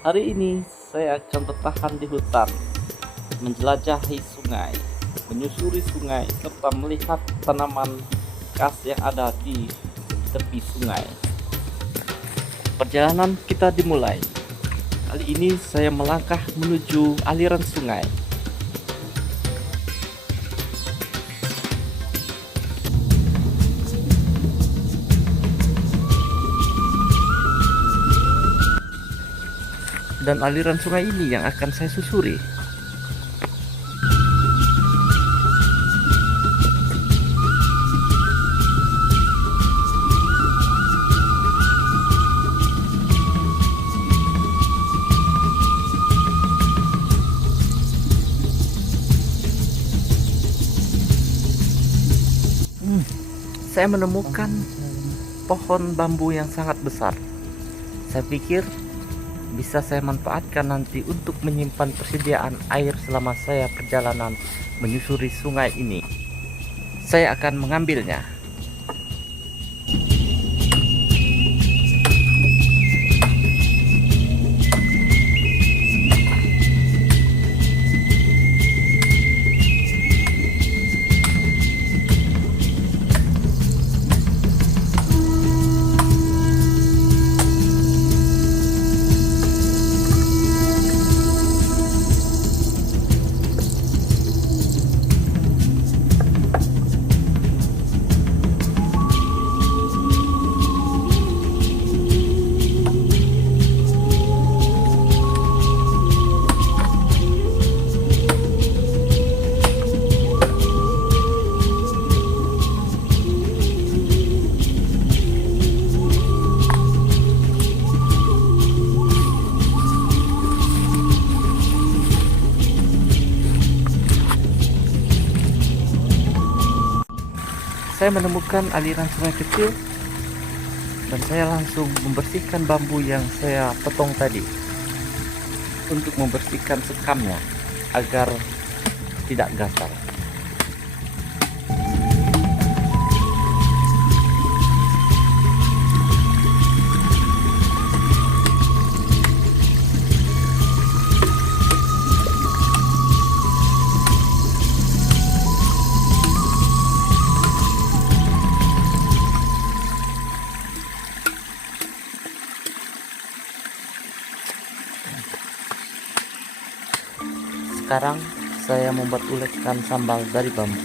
Hari ini saya akan bertahan di hutan, menjelajahi sungai, menyusuri sungai, serta melihat tanaman khas yang ada di tepi sungai. Perjalanan kita dimulai. Kali ini saya melangkah menuju aliran sungai. Dan aliran sungai ini yang akan saya susuri. Saya menemukan pohon bambu yang sangat besar. Saya pikir bisa saya manfaatkan nanti untuk menyimpan persediaan air selama saya perjalanan menyusuri sungai ini. Saya akan mengambilnya. Saya menemukan aliran sungai kecil dan saya langsung membersihkan bambu yang saya potong tadi untuk membersihkan sekamnya agar tidak gatal. Sekarang saya membuat ulekan sambal dari bambu.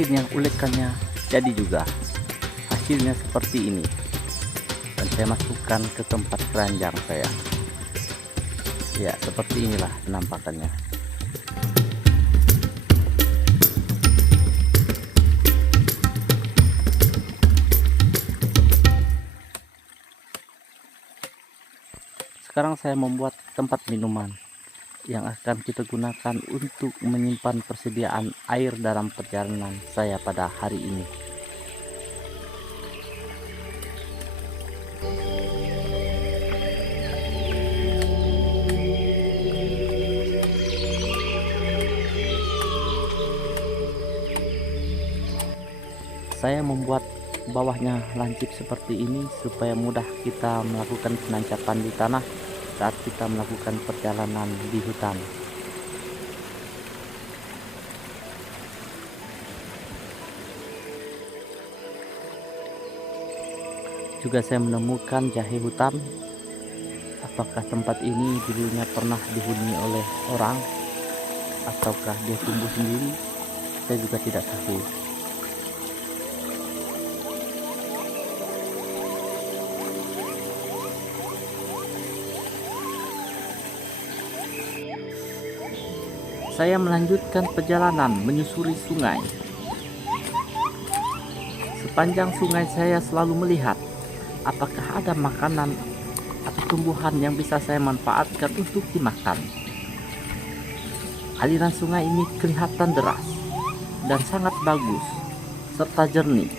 Akhirnya ulekannya jadi juga, hasilnya seperti ini, dan saya masukkan ke tempat keranjang saya. Ya, seperti inilah penampakannya. Sekarang saya membuat tempat minuman yang akan kita gunakan untuk menyimpan persediaan air dalam perjalanan saya pada hari ini. Saya membuat bawahnya lancip seperti ini supaya mudah kita melakukan penancapan di tanah saat kita melakukan perjalanan di hutan. Juga saya menemukan jahe hutan. Apakah tempat ini dulunya pernah dihuni oleh orang ataukah dia tumbuh sendiri? Saya juga tidak tahu. Saya melanjutkan perjalanan menyusuri sungai. Sepanjang sungai saya selalu melihat apakah ada makanan atau tumbuhan yang bisa saya manfaatkan untuk dimakan. Aliran sungai ini kelihatan deras dan sangat bagus serta jernih.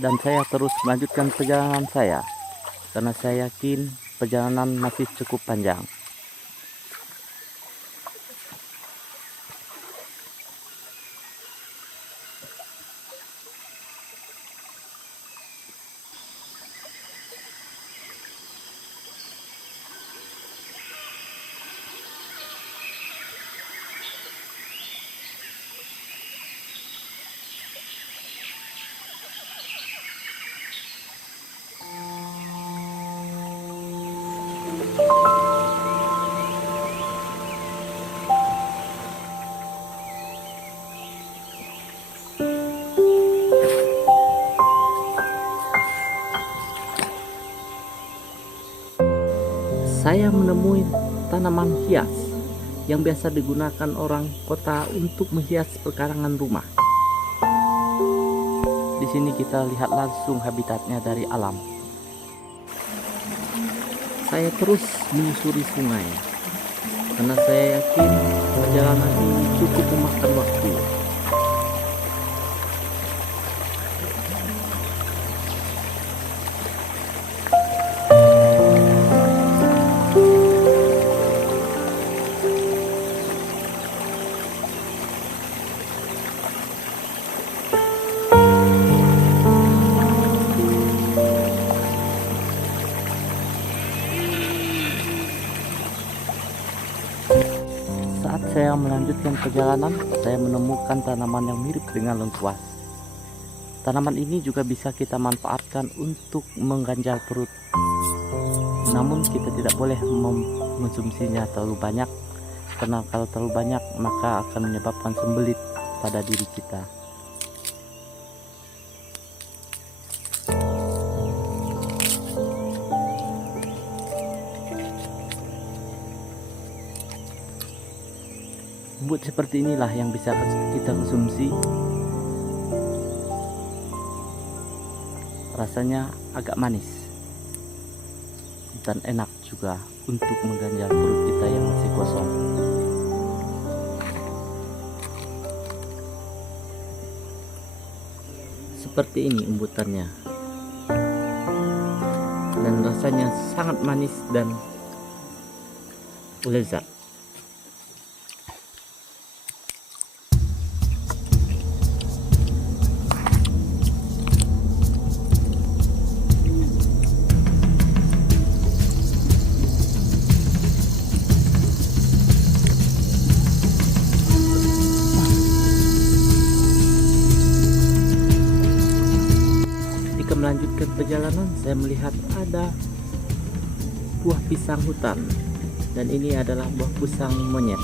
Dan saya terus melanjutkan perjalanan saya karena saya yakin perjalanan masih cukup panjang. Saya menemui tanaman hias yang biasa digunakan orang kota untuk menghias pekarangan rumah. Di sini kita lihat langsung habitatnya dari alam. Saya terus menyusuri sungai karena saya yakin perjalanan ini cukup memakan waktu. Saat saya melanjutkan perjalanan, saya menemukan tanaman yang mirip dengan lengkuas. Tanaman ini juga bisa kita manfaatkan untuk mengganjal perut. Namun kita tidak boleh mengkonsumsinya terlalu banyak, karena kalau terlalu banyak maka akan menyebabkan sembelit pada diri kita. Rumput seperti inilah yang bisa kita konsumsi. Rasanya agak manis dan enak juga untuk mengganjal perut kita yang masih kosong. Seperti ini umbutannya, dan rasanya sangat manis dan lezat. melanjutkan perjalanan, saya melihat ada buah pisang hutan, dan ini adalah buah pisang monyet,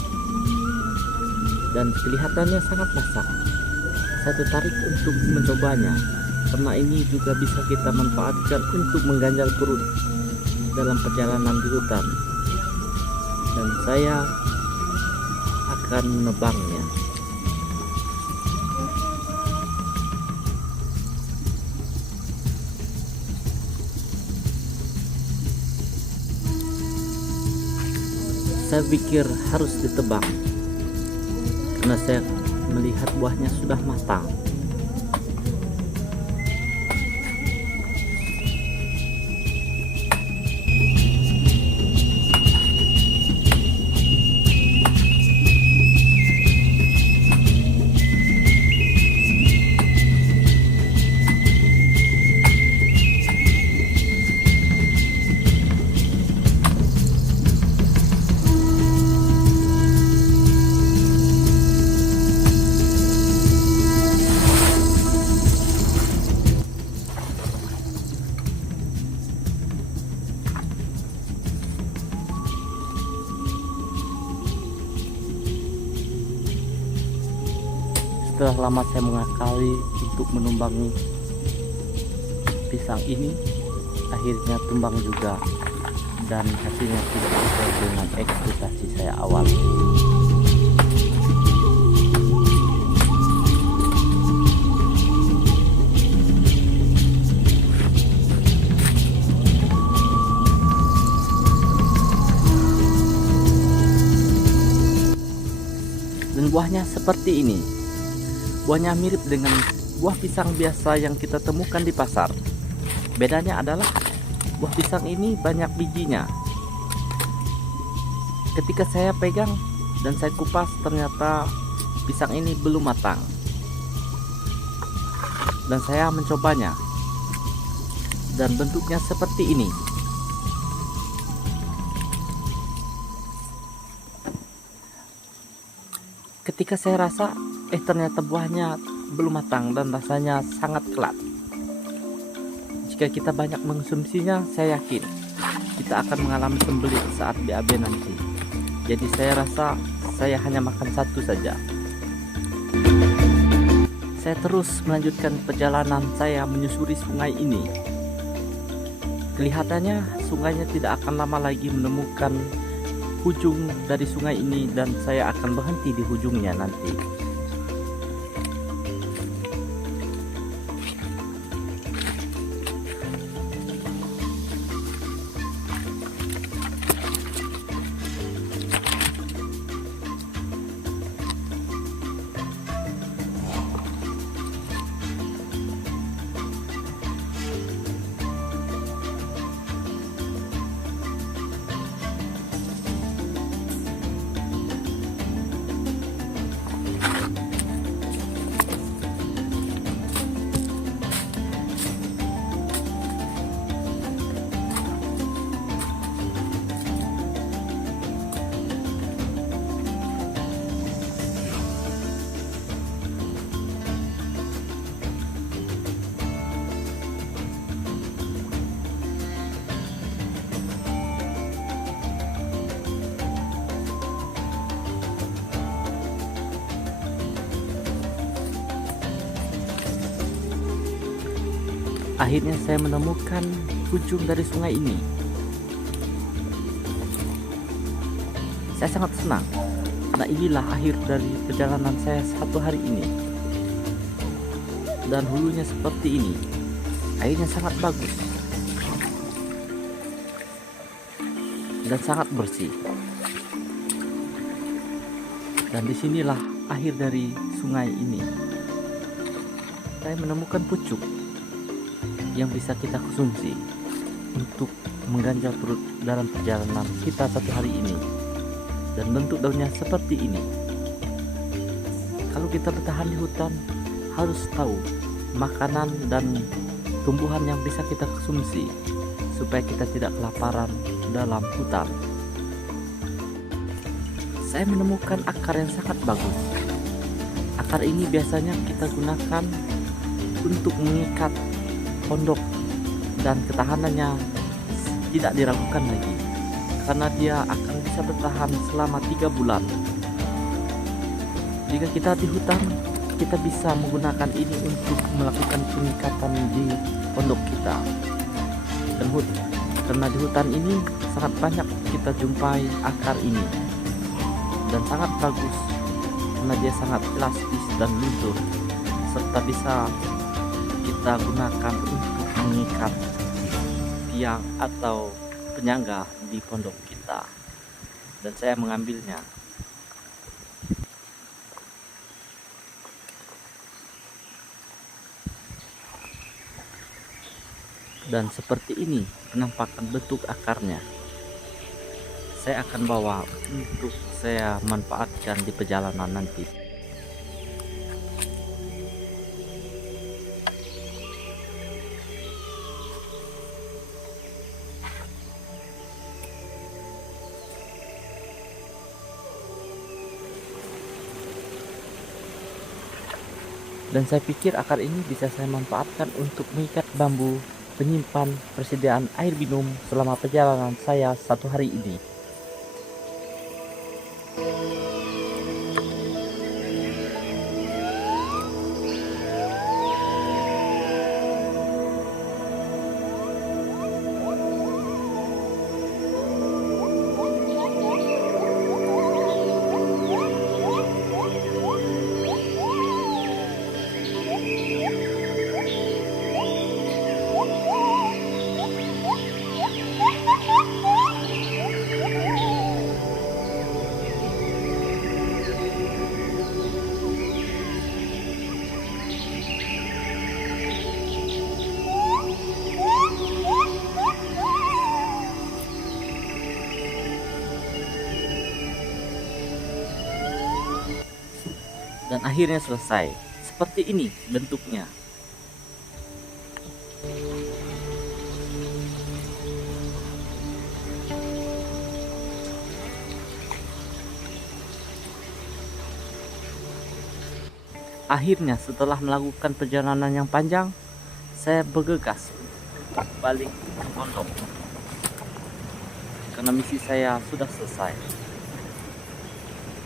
dan kelihatannya sangat masak. Saya tertarik untuk mencobanya karena ini juga bisa kita manfaatkan untuk mengganjal perut dalam perjalanan di hutan, dan saya akan menebangnya. Saya pikir harus ditebang karena saya melihat buahnya sudah matang. Setelah lama saya mengakali untuk menumbangi pisang ini, akhirnya tumbang juga, dan hasilnya tidak sesuai dengan ekspektasi saya awal. Dan buahnya seperti ini. Buahnya mirip dengan buah pisang biasa yang kita temukan di pasar. Bedanya adalah buah pisang ini banyak bijinya. Ketika saya pegang dan saya kupas, ternyata pisang ini belum matang. Dan saya mencobanya, dan bentuknya seperti ini. Ketika saya rasa, ternyata buahnya belum matang dan rasanya sangat kelat. Jika kita banyak mengkonsumsinya, saya yakin kita akan mengalami sembelit saat BAB nanti. Jadi saya rasa saya hanya makan satu saja. Saya terus melanjutkan perjalanan saya menyusuri sungai ini. Kelihatannya sungainya tidak akan lama lagi menemukan ujung dari sungai ini, dan saya akan berhenti di ujungnya nanti. Akhirnya saya menemukan ujung dari sungai ini. Saya sangat senang karena inilah akhir dari perjalanan saya satu hari ini. Dan hulunya seperti ini. Airnya sangat bagus dan sangat bersih. Dan disinilah akhir dari sungai ini. Saya menemukan pucuk yang bisa kita konsumsi untuk mengganjal perut dalam perjalanan kita satu hari ini. Dan bentuk daunnya seperti ini. Kalau kita bertahan di hutan, harus tahu makanan dan tumbuhan yang bisa kita konsumsi supaya kita tidak kelaparan dalam hutan. Saya menemukan akar yang sangat bagus. Akar ini biasanya kita gunakan untuk mengikat pondok dan ketahanannya tidak diragukan lagi, karena dia akan bisa bertahan selama 3 bulan. Jika kita di hutan, kita bisa menggunakan ini untuk melakukan pengikatan di pondok kita. Dan karena di hutan ini sangat banyak kita jumpai akar ini, dan sangat bagus karena dia sangat elastis dan luntur, serta bisa kita gunakan untuk mengikat tiang atau penyangga di pondok kita. Dan saya mengambilnya. Dan seperti ini penampakan bentuk akarnya. Saya akan bawa untuk saya manfaatkan di perjalanan nanti. Dan saya pikir akar ini bisa saya manfaatkan untuk mengikat bambu penyimpan persediaan air minum selama perjalanan saya 1 hari ini. Dan akhirnya selesai. Seperti ini bentuknya. Akhirnya setelah melakukan perjalanan yang panjang, saya bergegas untuk balik ke pondok, karena misi saya sudah selesai.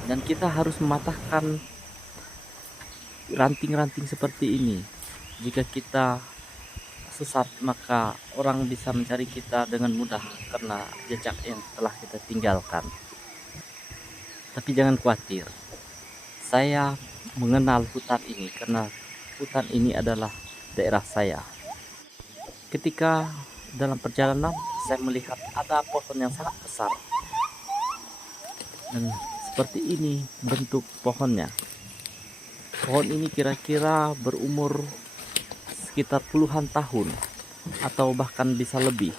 Dan kita harus mematahkan ranting-ranting seperti ini. Jika kita sesat, maka orang bisa mencari kita dengan mudah karena jejak yang telah kita tinggalkan. Tapi jangan khawatir, saya mengenal hutan ini karena hutan ini adalah daerah saya. Ketika dalam perjalanan, saya melihat ada pohon yang sangat besar, dan seperti ini bentuk pohonnya. Pohon ini kira-kira berumur sekitar puluhan tahun atau bahkan bisa lebih.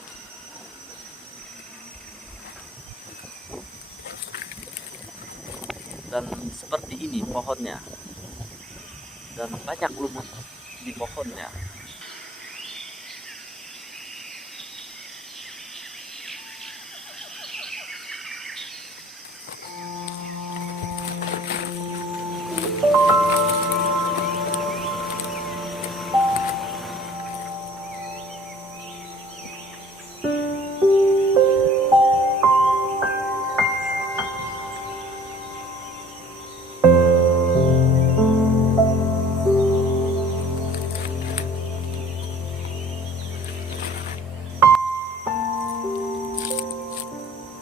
Dan seperti ini pohonnya, dan banyak lumut di pohonnya.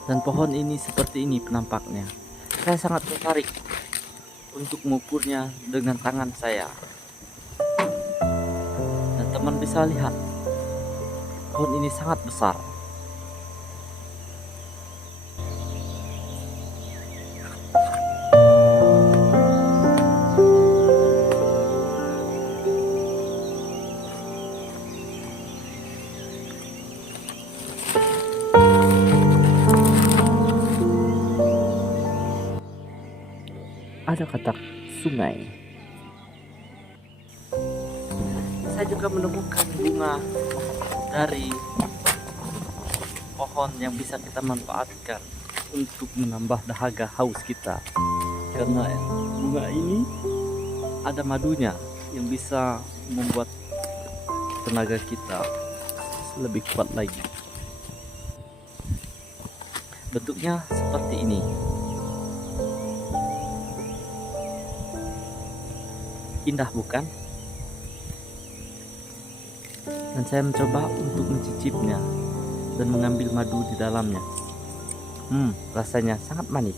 Dan pohon ini seperti ini penampaknya. Saya sangat tertarik untuk mengukurnya dengan tangan saya. Dan teman bisa lihat, pohon ini sangat besar. Ada katak sungai. Saya juga menemukan bunga dari pohon yang bisa kita manfaatkan untuk menambah dahaga haus kita. Karena bunga ini ada madunya yang bisa membuat tenaga kita lebih kuat lagi. Bentuknya seperti ini. Indah bukan? Dan saya mencoba untuk mencicipnya dan mengambil madu di dalamnya. Rasanya sangat manis.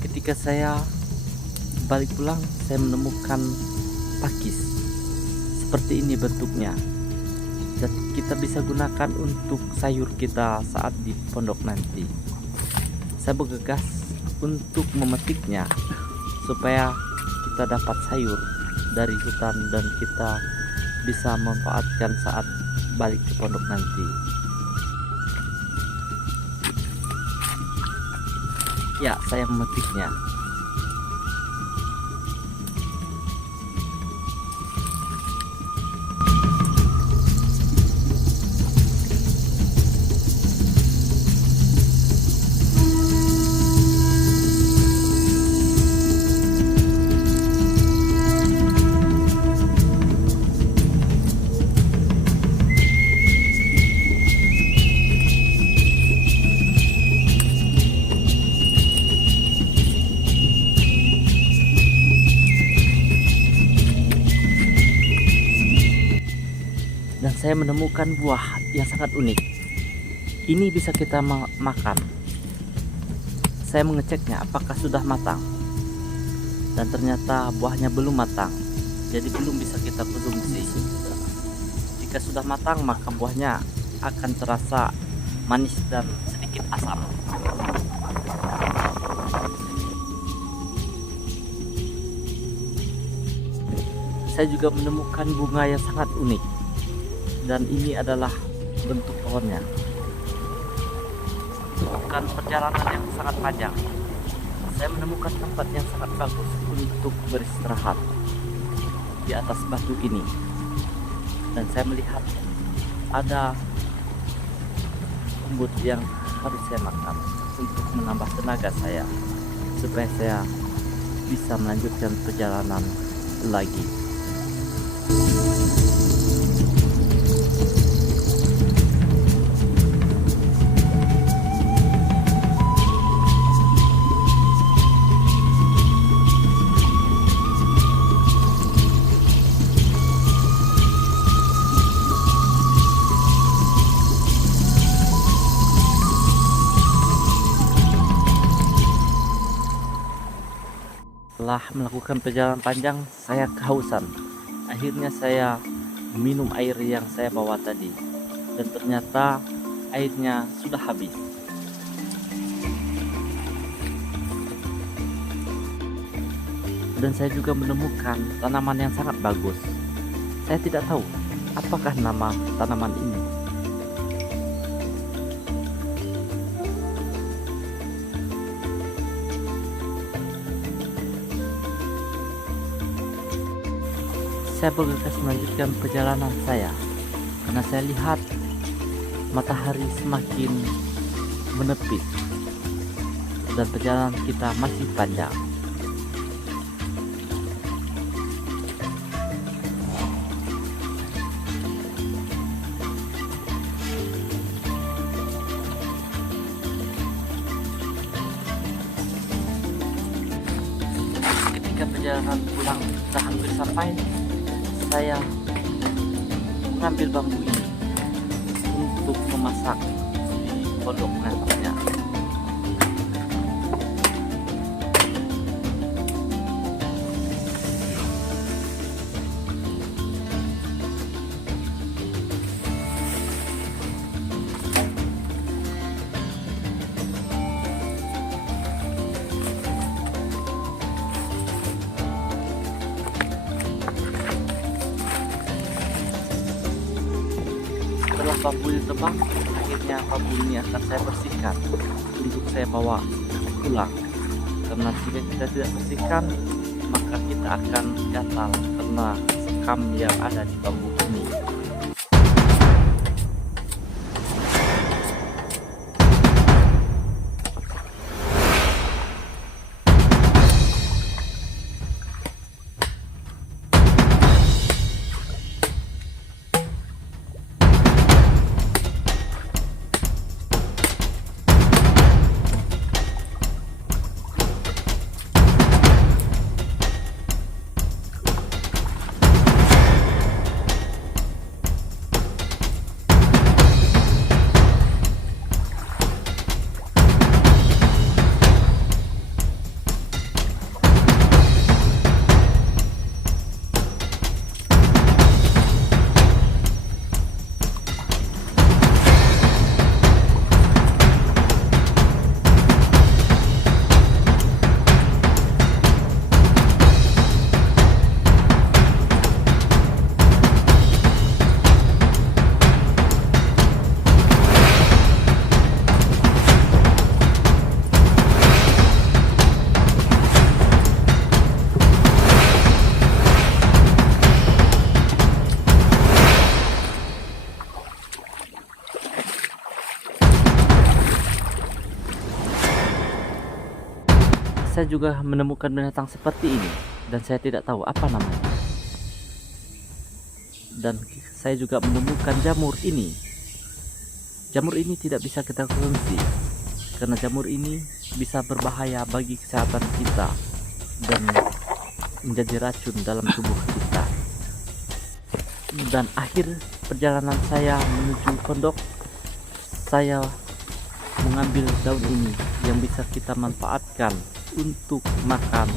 Ketika saya balik pulang, saya menemukan pakis seperti ini bentuknya, dan kita bisa gunakan untuk sayur kita saat di pondok nanti. Saya bergegas untuk memetiknya supaya kita dapat sayur dari hutan dan kita bisa memanfaatkan saat balik ke pondok nanti. Ya, saya memetiknya. Dan saya menemukan buah yang sangat unik. Ini bisa kita makan. Saya mengeceknya apakah sudah matang, dan ternyata buahnya belum matang, jadi belum bisa kita konsumsi. Jika sudah matang, maka buahnya akan terasa manis dan sedikit asam. Saya juga menemukan bunga yang sangat unik, dan ini adalah bentuk pohonnya. Bukan perjalanan yang sangat panjang, saya menemukan tempat yang sangat bagus untuk beristirahat di atas batu ini, dan saya melihat ada rumput yang harus saya makan untuk menambah tenaga saya supaya saya bisa melanjutkan perjalanan lagi. Setelah melakukan perjalanan panjang, saya kehausan. Akhirnya saya minum air yang saya bawa tadi, dan ternyata airnya sudah habis. Dan saya juga menemukan tanaman yang sangat bagus. Saya tidak tahu apakah nama tanaman ini. Saya bergegas melanjutkan perjalanan saya karena saya lihat matahari semakin menepis dan perjalanan kita masih panjang. Ketika perjalanan pulang sudah hampir sampai, saya mengambil bambu ini untuk memasak di pondok nantinya. bambunya tebang, akhirnya bambu ini akan saya bersihkan untuk saya bawa pulang. Karena jika kita tidak bersihkan, maka kita akan gatal karena sekam yang ada di bambu ini. Saya juga menemukan binatang seperti ini dan saya tidak tahu apa namanya. Dan saya juga menemukan jamur ini. Jamur ini tidak bisa kita konsumsi karena jamur ini bisa berbahaya bagi kesehatan kita dan menjadi racun dalam tubuh kita. Dan akhir perjalanan saya menuju pondok, saya mengambil daun ini yang bisa kita manfaatkan untuk makan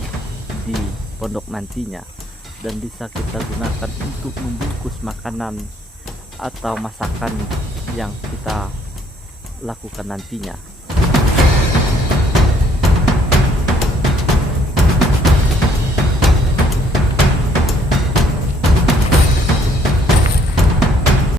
di pondok nantinya dan bisa kita gunakan untuk membungkus makanan atau masakan yang kita lakukan nantinya.